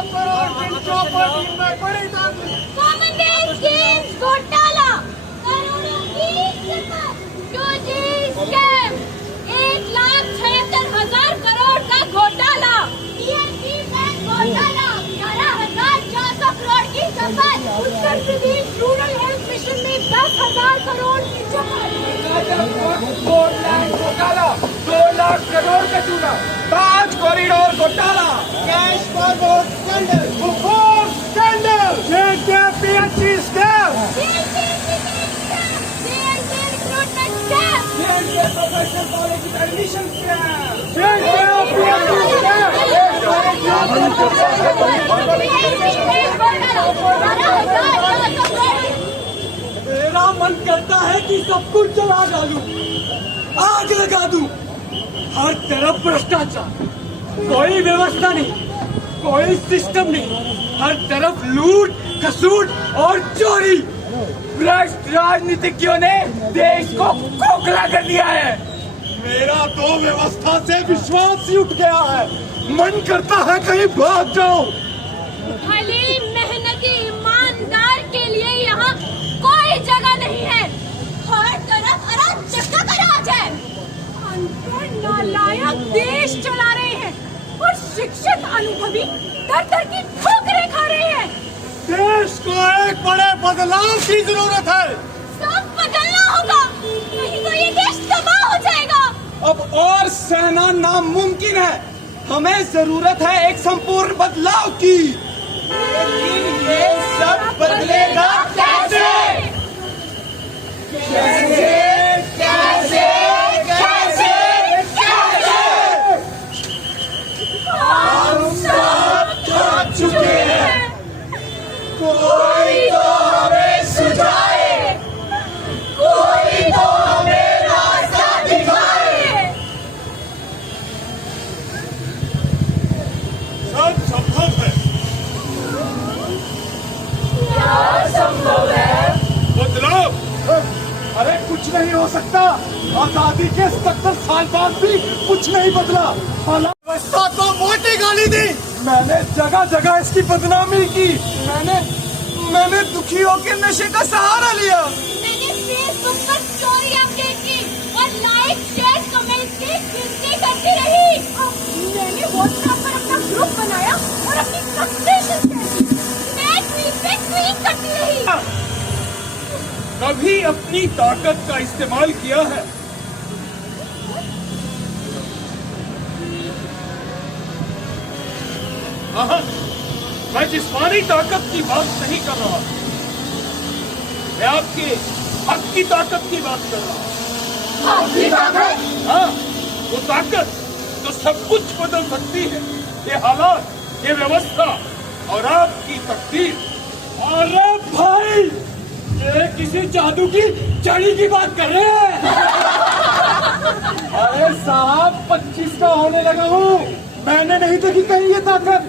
Commonwealth games घोटाला, करोड़ों की स्कैम, 1,76,000 करोड़ का घोटाला, पीएनबी बैंक घोटाला, 11,400 करोड़ की जमात, Uttar Pradesh rural health mission में 10,000 करोड़ की जमात, 4 लाख घोटाला, 2 लाख करोड़ का चूना, 5 कॉरिडोर घोटाला, cash forward scandal, PHE scam, professional college admission scam, मेरा मन करता है कि सब कुछ जला डालूं, आग लगा दूं। हर तरफ भ्रष्टाचार, कोई व्यवस्था नहीं, कोई सिस्टम नहीं, हर तरफ लूट खसूट और चोरी। भ्रष्ट राजनीतिज्ञों ने देश को खोखला कर दिया है। मेरा तो व्यवस्था से विश्वास ही उठ गया है। मन करता है कहीं भाग जाओ। भली मेहनती ईमानदार के लिए यहाँ कोई जगह नहीं है। हर तरफ अराजकता का राज है। अनपढ़ नालायक देश चला रहे हैं और शिक्षित अनुभवी दर दर की ठोकरें खा रहे हैं। देश को एक बड़े बदलाव की जरूरत है। सब बदलना होगा, नहीं तो ये देश तबाह हो जाएगा। अब और सहना नामुमकिन है। हमें जरूरत है एक संपूर्ण बदलाव की। लेकिन ये सब बदलेगा कैसे? कैसे? कैसे? कैसे? कैसे? हम सब थक चुके हैं। कोई तो हमें सुझाए, कोई तो हमें रास्ता दिखाए। सब संभव है। क्या संभव है? बदलाव? अरे कुछ नहीं हो सकता। आजादी के 70 साल बाद भी कुछ नहीं बदला। व्यवस्था को मोटी गाली दी। मैंने जगह जगह इसकी बदनामी की। मैंने दुखियों के नशे का सहारा लिया। मैंने फेसबुक पर स्टोरी अपडेट की और लाइक शेयर कमेंट की गिनती करती रही। मैंने व्हाट्सएप पर अपना ग्रुप बनाया और अपनी फ्रस्ट्रेशन शेयर की। मैं ट्वीट पे ट्वीट करती रही। कभी अपनी ताकत का इस्तेमाल किया है? हाँ, मैं जिस्मानी ताकत की बात नहीं कर रहा, मैं आपके हक की ताकत की बात कर रहा हूँ। आपकी ताकत? हाँ, वो ताकत जो सब कुछ बदल सकती है। ये हालात, ये व्यवस्था और आपकी तकदीर। अरे भाई, ये किसी जादू की चढ़ी की बात कर रहे हैं। अरे साहब, 25 का होने लगा हूँ। मैंने नहीं देखी कहीं ये ताकत।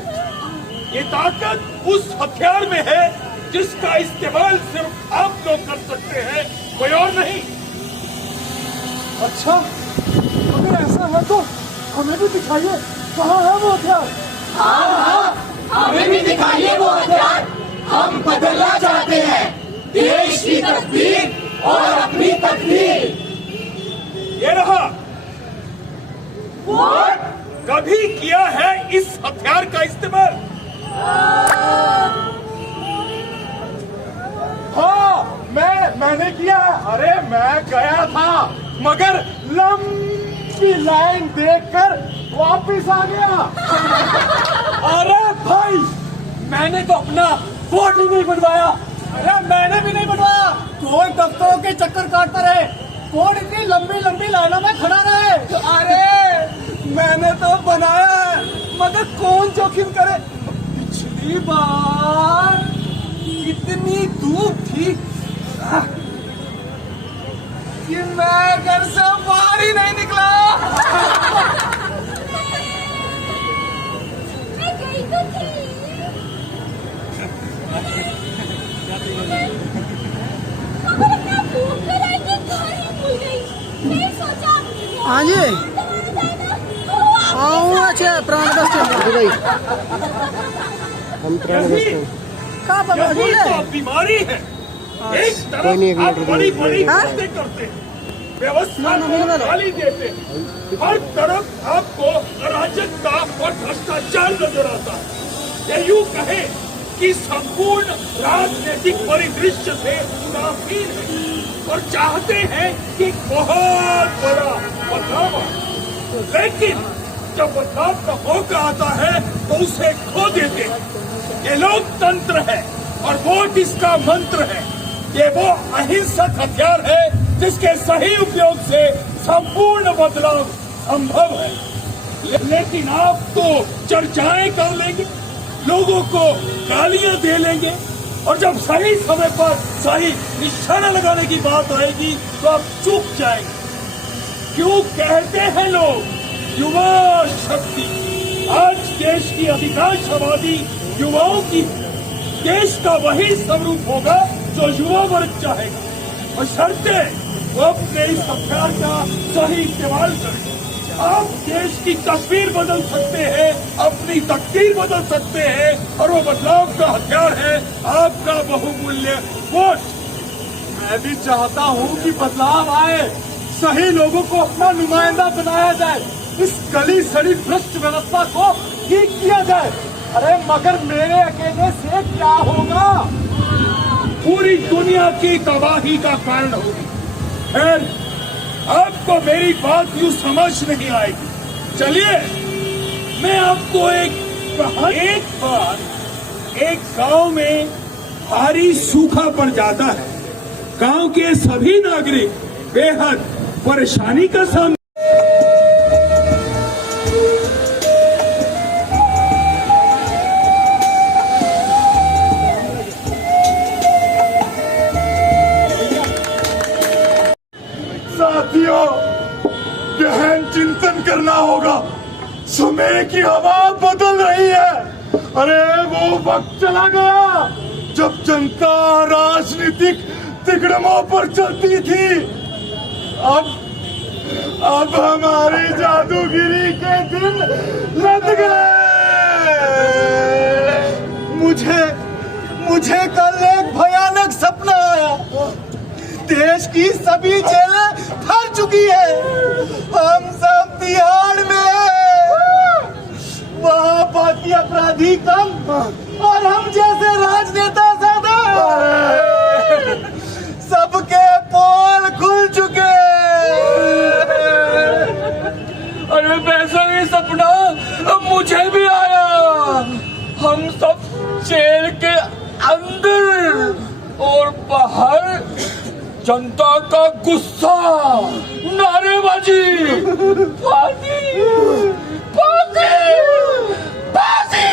ये ताकत उस हथियार में है जिसका इस्तेमाल सिर्फ आप लोग कर सकते हैं, कोई और नहीं। अच्छा, अगर ऐसा है तो हमें भी दिखाइए, कहाँ है वो हथियार? हाँ, हमें भी दिखाइए वो हथियार। हम बदलना चाहते हैं देश की तकदीर और अपनी तकदीर। ये रहा वोट। कभी किया है इस हथियार का इस्तेमाल? हाँ, मैंने किया। अरे मैं गया था, मगर लंबी लाइन देखकर वापिस आ गया। अरे भाई, मैंने तो अपना वोट ही नहीं बनवाया। अरे मैंने भी नहीं बनवाया। कौन दफ्तरों के चक्कर काटता रहे, कौन इतनी लंबी लंबी लाइनों में खड़ा रहे। अरे मैंने तो बनाया है, मगर कौन जोखिम करे। पिछली बार इतनी धूप थी कि मैं घर से बाहर ही नहीं निकला। मैं गई तो थी। मगर अपना भूख लगाएंगे घर ही भूल गई। मैं सोचा हाँ जी, हाँ अच्छा प्राण कष्ट यही तो बीमारी है। एक तरफ आप बड़ी बड़ी बातें करते हैं, व्यवस्था को गाली देते हैं, हर तरफ आपको अराजकता और भ्रष्टाचार नजर आता है। ये यूं कहे कि संपूर्ण राजनीतिक परिदृश्य से उदासीन है और चाहते हैं कि बहुत बड़ा बदलाव आए, लेकिन जब बदलाव का मौका आता है तो उसे खो देते हैं। ये लोकतंत्र है और वोट इसका मंत्र है। ये वो अहिंसक हथियार है जिसके सही उपयोग से संपूर्ण बदलाव संभव है। लेकिन आप तो चर्चाएं कर लेंगे, लोगों को गालियां दे लेंगे और जब सही समय पर सही निशाना लगाने की बात आएगी तो आप चुप जाएंगे। क्यों कहते हैं लोग युवा शक्ति? आज देश की अधिकांश आबादी युवाओं की है। देश का वही स्वरूप होगा जो युवा वर्ग चाहेगा और शर्ते वो अपने इस हथियार का सही इस्तेमाल करें। आप देश की तस्वीर बदल सकते हैं, अपनी तकदीर बदल सकते हैं और वो बदलाव का हथियार है आपका बहुमूल्य वोट। मैं भी चाहता हूँ कि बदलाव आए, सही लोगों को अपना नुमाइंदा बनाया जाए, इस गली सड़ी भ्रष्ट व्यवस्था को ठीक किया जाए। अरे मगर मेरे अकेले से क्या होगा? पूरी दुनिया की तबाही का कारण होगी। खैर, आपको मेरी बात यूं समझ नहीं आएगी। चलिए मैं आपको एक बार एक गांव में भारी सूखा पड़ जाता है। गांव के सभी नागरिक बेहद परेशानी का सामना। साथियों, गहन चिंतन करना होगा। समय की हवा बदल रही है। अरे वो वक्त चला गया जब जनता राजनीतिक तिकड़मों पर चलती थी। अब हमारी जादूगिरी के दिन लद गए। मुझे कल एक भयानक सपना आया। देश की सभी जेलें भर चुकी है, हम सब तिहाड़ में हैं। वहाँ बाकी अपराधी कम और हम जैसे राजनेता ज्यादा। सबके पोल खुल चुके। अरे वैसा ही सपना मुझे भी आया। हम सब जेल के अंदर और बाहर जनता का गुस्सा, नारेबाजी, फांसी, फांसी, फांसी।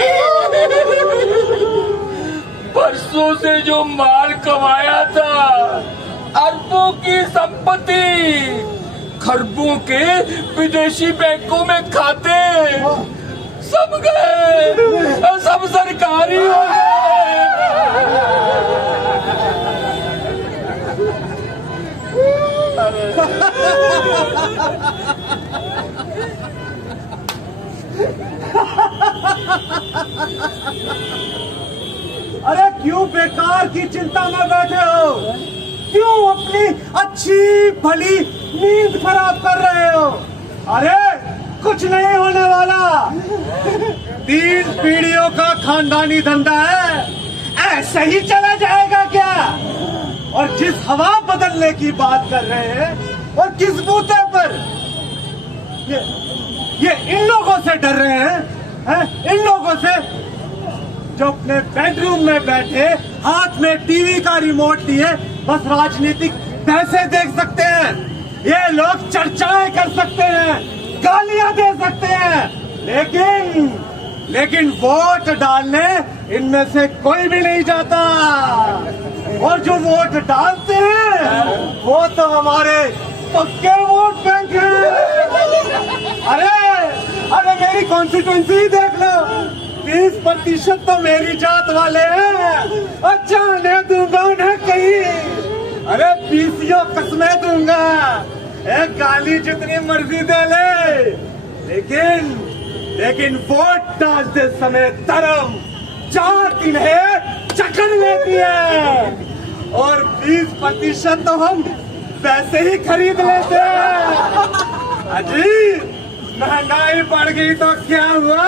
बरसों से जो माल कमाया था, अरबों की संपत्ति, खरबों के विदेशी बैंकों में खाते, सब गए, सब सरकारी हो गए। अरे क्यों बेकार की चिंता में बैठे हो? क्यों अपनी अच्छी भली नींद खराब कर रहे हो? अरे कुछ नहीं होने वाला। 3 पीढ़ियों का खानदानी धंधा है, ऐसे ही चला जाएगा क्या? और जिस हवा बदलने की बात कर रहे हैं और किस बूते पर, ये इन लोगों से डर रहे हैं? इन लोगों से जो अपने बेडरूम में बैठे हाथ में टीवी का रिमोट लिए बस राजनीतिक पैसे देख सकते हैं। ये लोग चर्चाएं कर सकते हैं, गालियां दे सकते हैं, लेकिन वोट डालने इनमें से कोई भी नहीं जाता। और जो वोट डालते हैं वो तो हमारे पक्के वोट बैंक हैं। अरे मेरी कॉन्स्टिट्यूंसी देख लो, 20% तो मेरी जात वाले हैं। अच्छा नहीं दूंगा उन्हें कहीं। अरे 20 कसमें दूंगा, एक गाली जितनी मर्जी दे ले, लेकिन वोट डालते समय धर्म, जात इन्हें जकड़ लेती है और 20% तो हम पैसे ही खरीद लेते हैं। अजी महंगाई बढ़ गई तो क्या हुआ,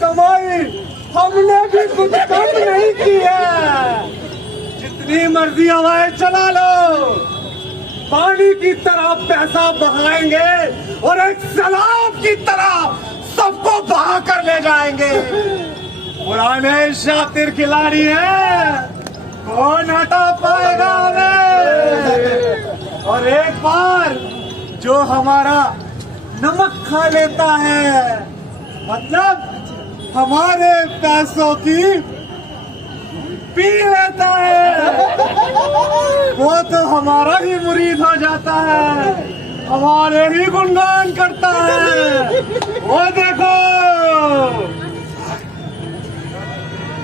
कमाई हमने भी कुछ कम नहीं की है। जितनी मर्जी हवाएं चला लो, पानी की तरह पैसा बहाएंगे और एक सैलाब की तरह सबको बहा कर ले जाएंगे। पुराने शातिर खिलाड़ी हैं, कौन हटा पाएगा हमें। और एक बार जो हमारा नमक खा लेता है, मतलब हमारे पैसों की पी लेता है, वो तो हमारा ही मुरीद हो जाता है, हमारे ही गुणगान करता है। वो देखो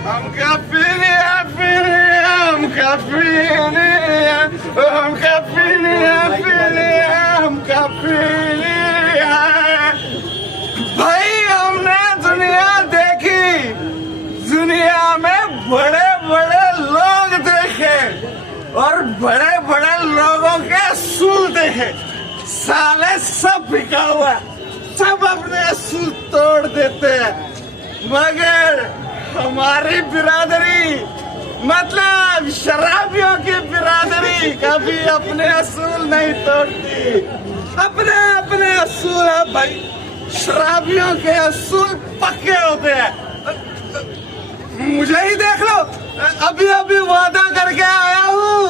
हम क्या पी लिया, हम क्या पी लिया, हम क्या पी लिया, हम क्या पी लिया। भाई हमने दुनिया देखी, दुनिया में बड़े बड़े लोग देखे और बड़े बड़े लोगों के असूल देखे। साले सब बिका हुआ, सब अपने असूल तोड़ देते हैं, मगर हमारी बिरादरी मतलब शराबियों की बिरादरी कभी अपने असूल नहीं तोड़ती। अपने अपने असूल है भाई, शराबियों के असूल पक्के होते हैं। मुझे ही देख लो, अभी अभी वादा करके आया हूँ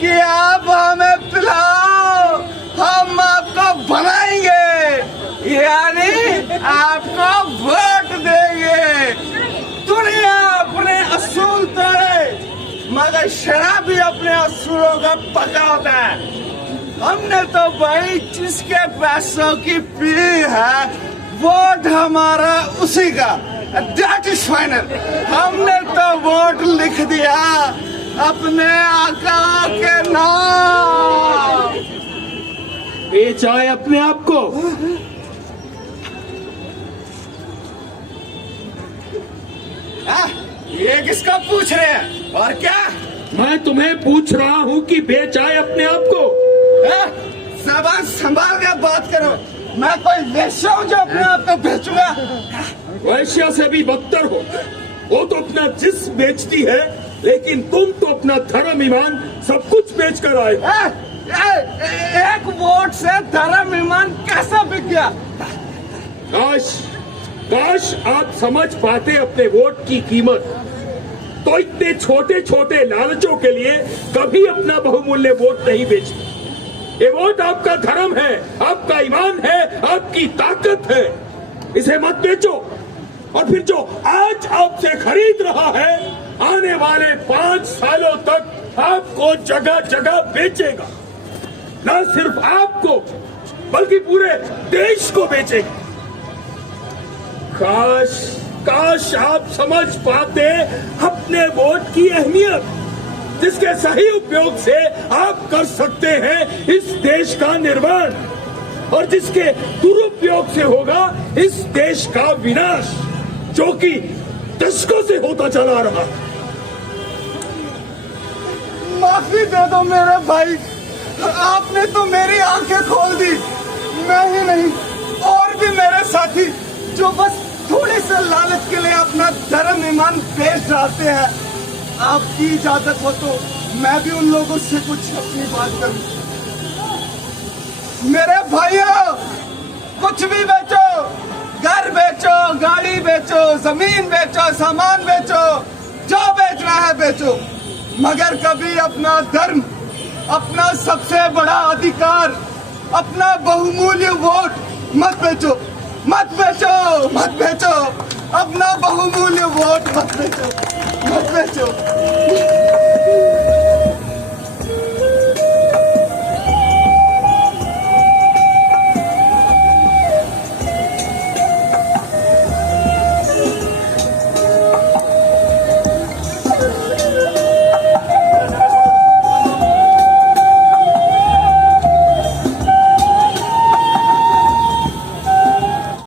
कि आप हमें पिलाओ, हम आपको बनाएंगे, यानी आपको वोट देंगे। दुनिया अपने असूल तोड़े, मगर शराबी अपने असूलों का पक्का होता है। हमने तो भाई जिसके पैसों की पी है, वोट हमारा उसी का, दैट इज फाइनल। हमने तो वोट लिख दिया अपने आका के नाम। बेचा है अपने आप को। ये किसका पूछ रहे हैं? और क्या? मैं तुम्हें पूछ रहा हूँ कि बेचा है अपने आप को। ज़बान संभाल कर बात करो। मैं कोई वेश्या हूँ जो अपने आप को बेचूंगा? वैश्या से भी बदतर हो। वो तो अपना जिस्म बेचती है, लेकिन तुम तो अपना धर्म ईमान सब कुछ बेच कर आए। एक वोट से धर्म ईमान कैसा बिक गया? काश आप समझ पाते अपने वोट की कीमत, तो इतने छोटे छोटे लालचों के लिए कभी अपना बहुमूल्य वोट नहीं बेचते। ये वोट आपका धर्म है, आपका ईमान है, आपकी ताकत है। इसे मत बेचो। और फिर जो आज आपसे खरीद रहा है, आने वाले 5 सालों तक आपको जगह जगह बेचेगा। न सिर्फ आपको, बल्कि पूरे देश को बेचेगा। काश आप समझ पाते अपने वोट की अहमियत, जिसके सही उपयोग से आप कर सकते हैं इस देश का निर्माण, और जिसके दुरुपयोग से होगा इस देश का विनाश, जो कि दशकों से होता चला रहा। माफी दे दो मेरे भाई, आपने तो मेरी आंखें खोल दी। मैं ही नहीं, और भी मेरे साथी जो बस थोड़े से लालच के लिए अपना धर्म ईमान बेच डालते हैं। आपकी इजाजत हो तो मैं भी उन लोगों से कुछ अपनी बात करूं। मेरे भाइयों, कुछ भी बेचो, घर बेचो, गाड़ी बेचो, जमीन बेचो, सामान बेचो, जो बेचना है बेचो, मगर कभी अपना धर्म, अपना सबसे बड़ा अधिकार, अपना बहुमूल्य वोट मत बेचो, मत बेचो, मत बेचो। अपना बहुमूल्य वोट मत बेचो, मत बेचो।